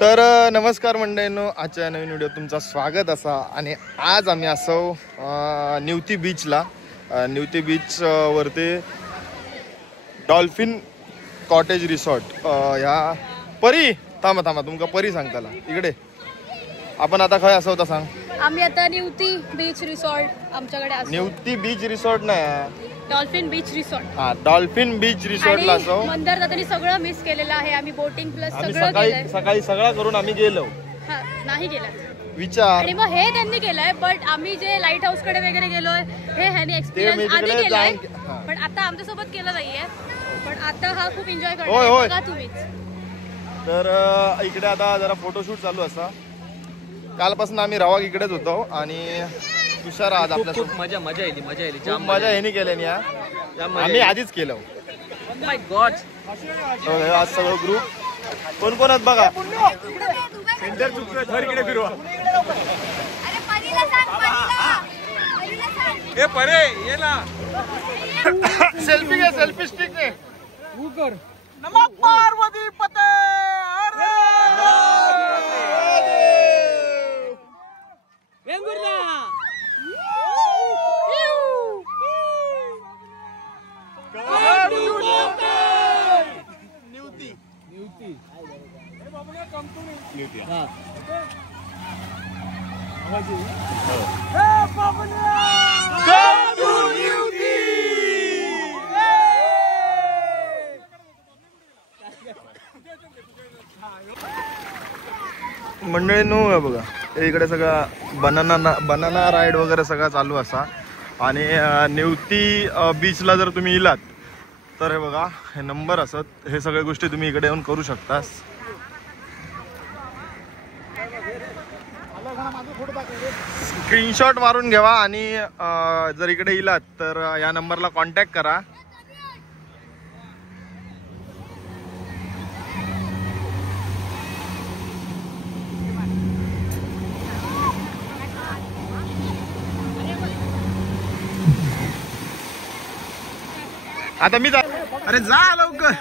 तर नमस्कार मंडळींनो, आजच्या नवीन व्हिडिओ तुमचं स्वागत असा. आणि आज आम्ही असो निवती बीचला. निवती बीच वरती डॉल्फिन कॉटेज रिसॉर्ट ह्या परी थांबा तुमका परी सांगताला इकडे. आपण आता खय असं होता सांग. आम्ही आता निवती बीच रिसॉर्ट आमच्याकडे. निवती बीच रिसॉर्ट नाही, डॉल्फिन बीच रिसॉर्ट. हा, डॉल्फिन बीच रिसॉर्टला असो. मंदार दादानी सगळं मिस केलेलं आहे. आम्ही बोटिंग प्लस सगळं केलंय. सकाळी सगळं करून आम्ही गेलो. नाही गेला विचार. आणि मग हे त्यांनी केलंय. बट आम्ही जे लाईट हाऊस कडे वगैरे गेलोय हे ह्यानी एक्सपिरियन्स आधी केलाय. पण आता आमच्या सोबत केलं नाहीये. पण आता हा खूप एन्जॉय करतोय बघा तुम्हीच. तर इकडे आता जरा फोटोशूट चालू असा. कालपासून आम्ही रवाग इकडेच होतो आणि तुषार आज आपल्या खूप मजा आली खूप मजा ह्यानी केल्यानी. आम्ही आधीच केलं. माय गॉड. आज सगळं ग्रुप कोण कोण आहेत बघा. सेंटर चुकतोय इकडे फिरवा. ए परे ये ना. सेल्फी घे, सेल्फी स्टिक घे. नमः पार्वती पते. मंडळींनो बघा, इकडे सगळा बनाना राईड वगैरे सगळं चालू असा. आणि निवती बीचला जर तुम्ही इलात तर हे बघा, हे नंबर असत. हे सगळ्या गोष्टी तुम्ही इकडे येऊन करू शकता. स्क्रीनशॉट मारून घ्यावा आणि जर इकडे इलात तर या नंबरला कॉन्टॅक्ट करा. आता मी अरे जा लवकर.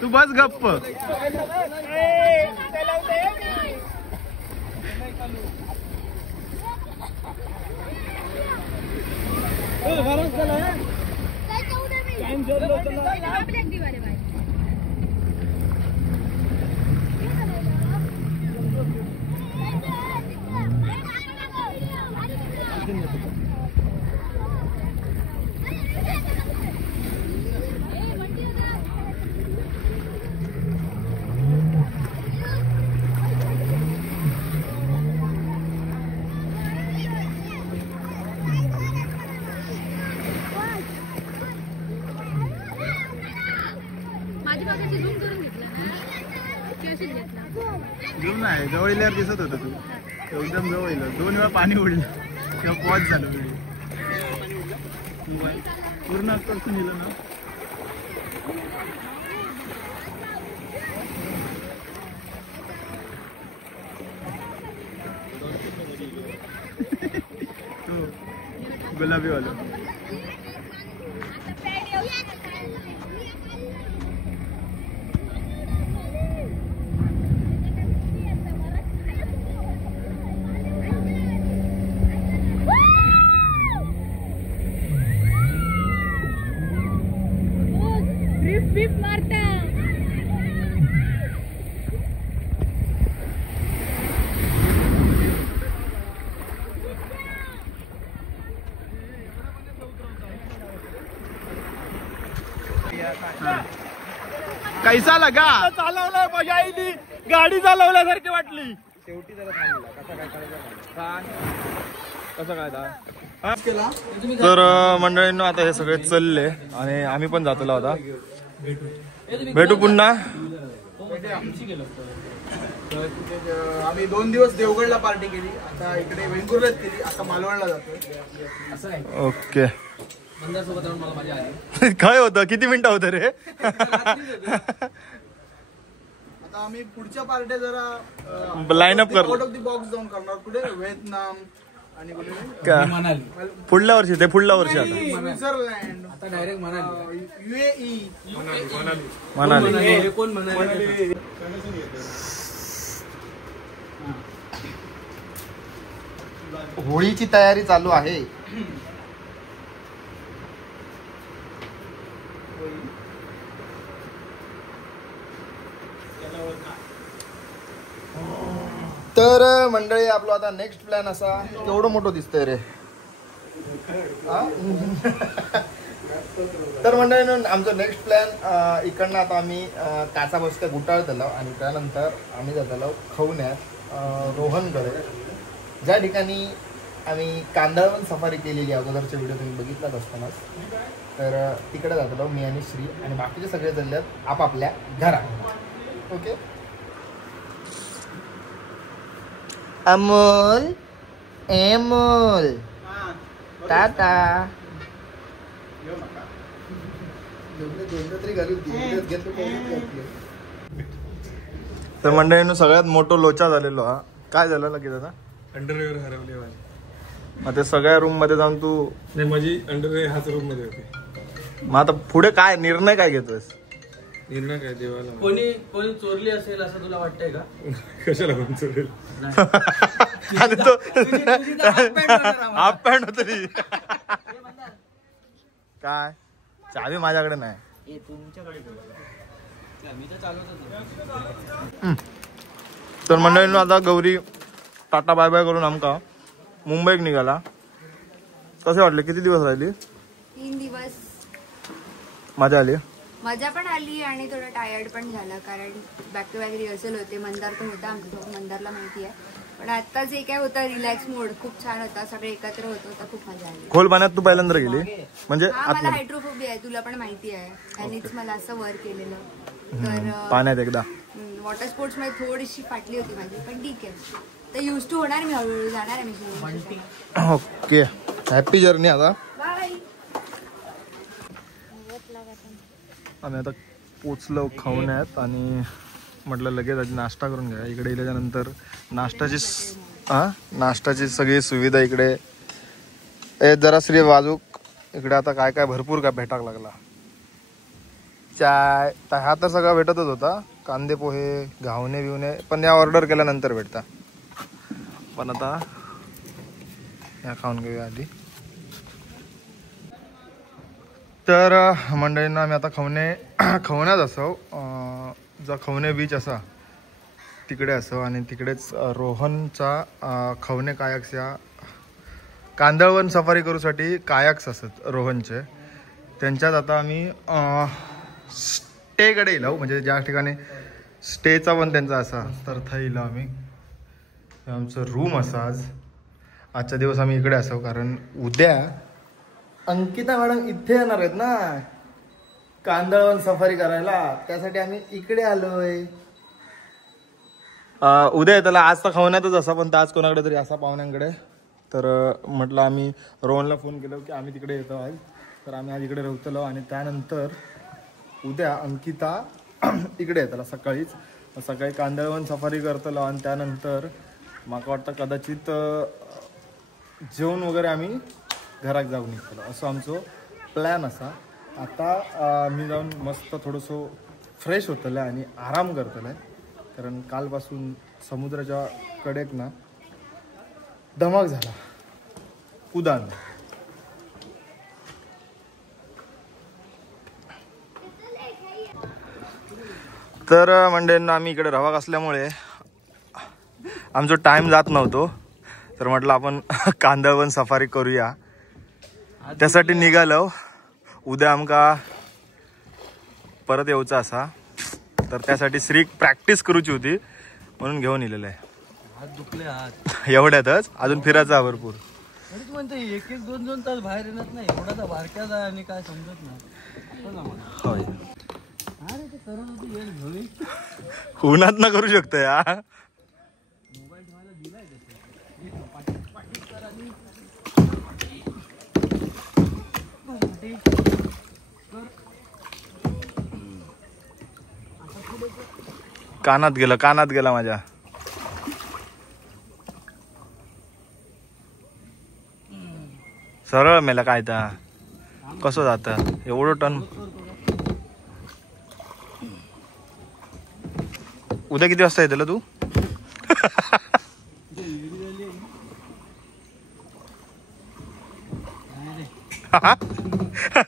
तू बस गप्प. घेऊन नाही जवळ इल्यावर दिसत होता तू. एकदम जवळ इलं. 2 वेळा पाणी उडलं तेव्हा पॉज झालं. पूर्ण आजपासून इलं ना. गुलाबी वाला. कैसा लगा. चालवलाय मजा आली. गाडी चालवल्यासारखी वाटली. शेवटी जरा थांबला. कसं काय तर मंडळींनो आता हे सगळे चालले आणि आम्ही पण जातो होता. भेटू पुन्हा. आम्ही 2 दिवस देवगडला पार्टी केली. आता इकडे वेंगुर्ल्यात केली. आता मालवणला जातोय. ओके. काय होतं, किती मिनिटं होतं रे. आता आम्ही पुढच्या पार्ट्या जरा line up out of the box जाऊन करणार. पुढे व्हिएतनाम, आणि कुठे का मनाली पुढल्या वर्षी ते पुढल्या वर्षी आता स्वित्झर्लंड, आता डायरेक्ट मनाली UAE, म्हणाले हे कोण म्हणाली होळीची तयारी चालू आहे. तर मंडळी आपलं आता नेक्स्ट प्लॅन असा, केवढं मोठं दिसतंय रे हा? तर मंडळी आमचं नेक्स्ट प्लॅन इकडनं आता आम्ही काचा बसत्या गुटाळ झालो आणि त्यानंतर आम्ही जातालो खवण्यात रोहनकडे, ज्या ठिकाणी आम्ही कांदळवन सफारी केलेली अगोदरचा व्हिडिओ तुम्ही बघितलाच असतानाच. तर तिकडे जातो मी आणि श्री आणि बाकीचे सगळे चाललेत आपापल्या घरात. ओके अमोल एमोल टाटा तर मंडळीनं सगळ्यात मोठं लोचा झालेलो हा. काय झालं लगेच आता अंडरवेअर हरवले माझे. मग ते सगळ्या रूम मध्ये जाऊन तू नाही माझी अंडरवेअर ह्याच रूम मध्ये होती. मग आता पुढे काय निर्णय काय घेतोयस? निर्णय काय देवाला कोणी चोरली असेल असं तुला वाटतंय का? कशाला कोण चोरेल? आणि तो हाफ पॅन्ट होत काय चावी माझ्याकडे नाही. तर मंडळींनो आता गौरी टाटा बाय बाय करून आमका मुंबईक निघाला. कसे वाटले? किती दिवस राहिली? 3 दिवस. मजा आली? मजा पण आली आणि थोडं टायर्ड पण झालं, कारण बॅक टू बॅक रिहर्सल होते. मंदार पण होता आमच्यासोबत, मंदारला माहिती आहे. पण आता जे काय होतं रिलॅक्स मोड खूप छान होता, सगळे एकत्र होत होता, खूप मजा आली. खोल पाण्यात तू पहिल्यांदा गेली म्हणजे हा, मला हायड्रोफोबिया आहे, तुला पण माहिती आहे, त्यांनीच मला असं वर केलेलं. तर पाण्यात एकदा वॉटर स्पोर्ट्स मध्ये थोडीशी फाटली होती माझी, पण ठीक आहे, तर युज टू होणार. मी हळूहळू जाणार आहे मी. Okay happy journey. आता बाय. आम्ही आता पोचलो खवण्यात आणि म्हटलं लगेच आधी नाश्ता करून घ्या. इकडे गेल्यानंतर नाश्ताची सगळी सुविधा इकडे जरा श्री वाजूक इकडे आता काय काय भरपूर काय भेटाक लागला. चाय हा तर सगळा भेटतच होता, कांदे पोहे घावणे बिवणे पण या ऑर्डर केल्यानंतर भेटता. पण आता या खाऊन घेऊया आधी. तर मंडळींना आम्ही आता खवण्यात असो, जो खवणे बीच असा तिकडे असो आणि तिकडेच रोहनचा खवणे कायक्स या कांदळवन सफारी करूसाठी कायक्स असत रोहनचे, त्यांच्यात आता आम्ही स्टेकडे येलो, म्हणजे ज्या ठिकाणी स्टेचा पण त्यांचा असा, तर थंय येलो आम्ही. आमचं रूम असा. आजचा दिवस आम्ही इकडे असो कारण उद्या अंकिता मॅडम इथे येणार आहेत ना कांदळवन सफारी करायला, त्यासाठी आम्ही इकडे आलोय. उद्या त्याला आज तर खवण्यातच असा, पण आज कोणाकडे तरी असा पाहुण्यांकडे. तर म्हटलं आम्ही रोहनला फोन केला की आम्ही तिकडे येतो आज, तर आम्ही आज इकडे राहतलो आणि त्यानंतर उद्या अंकिता इकडे येताला सकाळी कांदळवन सफारी करतलो आणि त्यानंतर मला वाटतं कदाचित जेवण वगैरे आम्ही घरात जाऊन निघतलो, असं आमचं प्लॅन असा. आता मी जाऊन मस्त थोडंसं फ्रेश होतलं आणि आराम करतलं आहे, कारण कालपासून समुद्राच्या कडेक ना धमाक झाला उदान. तर मंडळींना आम्ही इकडे रवाक असल्यामुळे आमचा टाइम जात नव्हतो, तर म्हटलं आपण कांदळवन सफारी करूया. त्यासाठी निघालो. उद्या आमका परत येऊचा असा, तर त्यासाठी श्री प्रॅक्टिस करूची होती म्हणून घेऊन इलेलं आहे. हात दुखले हात एवढ्यातच अजून फिरायचा भरपूर. तरीच म्हणते 1-2 तास बाहेर येणार नाही, एवढा बारक्याच आहे आणि काय समजत नाही. होय अरे ते करत होती येईल घरी, उन्हात ना करू शकतो या. मोबाईल ठेवायला दिलाय कानात गेला माझ्या. सरळ मेला काय ता कसं जात एवढं टन. उद्या किती वाजता येतलं तू?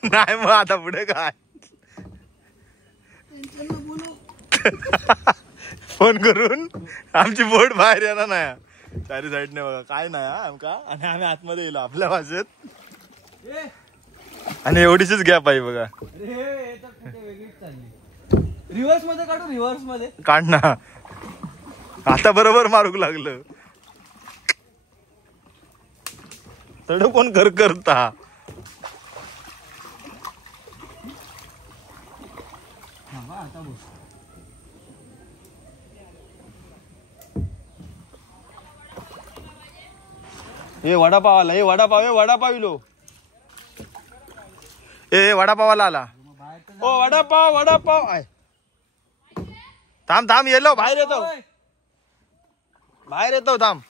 नाही मग आता पुढे काय फोन करून आमची बोट बाहेर येणार नाही चारी साईडने बघा काय नाही आमका. आणि आम्ही आतमध्ये येलो आपल्या भाषेत आणि एवढीशीच गॅप आहे बघा. रिव्हर्स मध्ये काढू रिव्हर्स मध्ये काढ ना आता बरोबर मारूक लागलं. तड कोण कर करता हे वडापाव आला. हे वडापाव इलो ए वडापावाला आला. ओ वडापाव आहे. थांब येलो बाहेर येतो थांब.